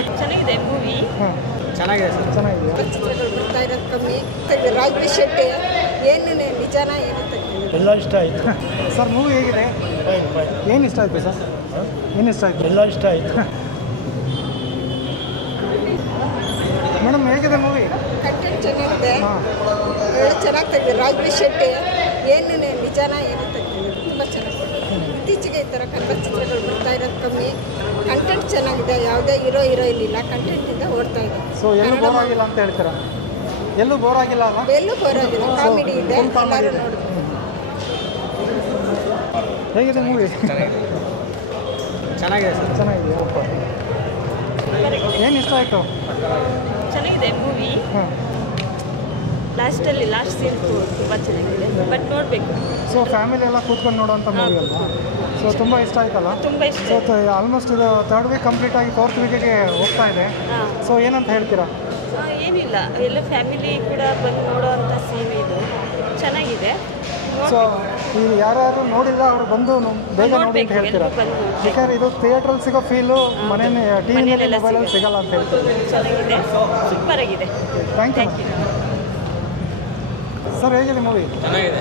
ಆಯ್ತು? ಚೆನ್ನಾಗಿದೆ ಮೂವಿ. ಹಾಂ, ಚೆನ್ನಾಗಿದೆ ಸರ್. ಚೆನ್ನಾಗಿದೆಯಾ? ಚಿತ್ರಗಳು ಬರ್ತಾ ಇರೋದು ಕಮ್ಮಿ. ರಾಜ್ಬೀರ್ ಶೆಟ್ಟಿ ಏನು ನಿಜಾನ ಏನಂತ ಎಲ್ಲ ಇಷ್ಟ ಆಯಿತು ಸರ್ ಮೂವಿ ಹೇಗಿದೆ? ಏನು ಇಷ್ಟ ಆಯಿತು ಸರ್? ಏನು ಇಷ್ಟ ಆಯಿತು? ಎಲ್ಲ ಇಷ್ಟ ಆಯಿತು. ಮೇಡಮ್ ಹೇಗಿದೆ ಮೂವಿ? ಕಂಟೆಂಟ್ ಚೆನ್ನಾಗಿದೆ, ಹಾಂ, ಚೆನ್ನಾಗಿ ತೆಗೆದು ರಾಜ್ಬೀರ್ ಶೆಟ್ಟಿ ಏನು ನಿಜಾನ ಏನಂತ ತುಂಬ ಚೆನ್ನಾಗಿದೆ. ಇತ್ತೀಚೆಗೆ ಈ ಥರ ಕನ್ನಡ ಚಿತ್ರಗಳು ಬರ್ತಾ ಇರೋದು ಕಮ್ಮಿ. ಕಂಟೆಂಟ್ ಚೆನ್ನಾಗಿದೆ, ಯಾವುದೇ ಹೀರೋಯಿನ್ ಇಲ್ಲ, ಕಂಟೆಂಟಿಂದ ಓಡ್ತಾ ಇದೆ. ಸೊ ಎಲ್ಲೂ ಬೋರ್ ಆಗಿಲ್ಲ ಅಂತ ಹೇಳ್ತೀರಾ? ಎಲ್ಲೂ ಬೋರ್ ಆಗಿಲ್ಲ ಅಲ್ಲ? ಎಲ್ಲೂ ಬರೋದಿಲ್ಲ, ಕಾಮಿಡಿ ಇದೆ, full comedy ಎಲ್ಲರೂ ಇದೆ. ನೋಡ್ಬೋದು. ಹೇಗಿದೆ ಮೂವಿ? ಚೆನ್ನಾಗಿದೆ ಸರ್. ಚೆನ್ನಾಗಿದೆಯಾ? ಏನು ಇಷ್ಟ ಆಯಿತು? ಚೆನ್ನಾಗಿದೆ ಮೂವಿ. ಹಾಂ, ಲಾಸ್ಟ್ ಸೀನ್ ತುಂಬ ಚೆನ್ನಾಗಿದೆ, ಬಟ್ ನೋಡಬೇಕು. ಸೊ ಫ್ಯಾಮಿಲಿ ಎಲ್ಲ ಕೂತ್ಕೊಂಡು ನೋಡೋಂಥ ಮೂವಿ ಅಲ್ವಾ? ಸೊ ತುಂಬ ಇಷ್ಟ ಆಯ್ತಲ್ಲ? ತುಂಬ ಇಷ್ಟ. ಸೊ ಆಲ್ಮೋಸ್ಟ್ ಇದು 3rd ವೀಕ್ ಕಂಪ್ಲೀಟ್ ಆಗಿ 4th ವೀಕಿಗೆ ಹೋಗ್ತಾ ಇದೆ. ಹಾಂ, ಸೊ ಏನಂತ ಹೇಳ್ತೀರಾ? ಏನಿಲ್ಲ, ಎಲ್ಲ ಫ್ಯಾಮಿಲಿ ಕೂಡ ಬಂದು ನೋಡೋವಂಥ ಸೀನ್ ಇದು ಚೆನ್ನಾಗಿದೆ. ಸೊ ಈ ಯಾರ್ಯಾರು ನೋಡಿಲ್ಲ ಅವರು ಬಂದು ಬೇಗ ನೋಡಿ ಅಂತ ಹೇಳ್ತೀರಾ? ಯಾಕಂದ್ರೆ ಇದು ಥಿಯೇಟ್ರಲ್ಲಿ ಸಿಗೋ ಫೀಲು ಮನೇಲಿ ಟಿವಿನಲ್ಲಿ ಮೊಬೈಲಲ್ಲಿ ಸಿಗಲ್ಲ ಅಂತ ಹೇಳ್ತೀವಿ. ಚೆನ್ನಾಗಿದೆ, ಸೂಪರ್ ಆಗಿದೆ. Thank you. ಸರ್ ಹೇಗಿದೆ ಮೂವಿ? ಚೆನ್ನಾಗಿದೆ.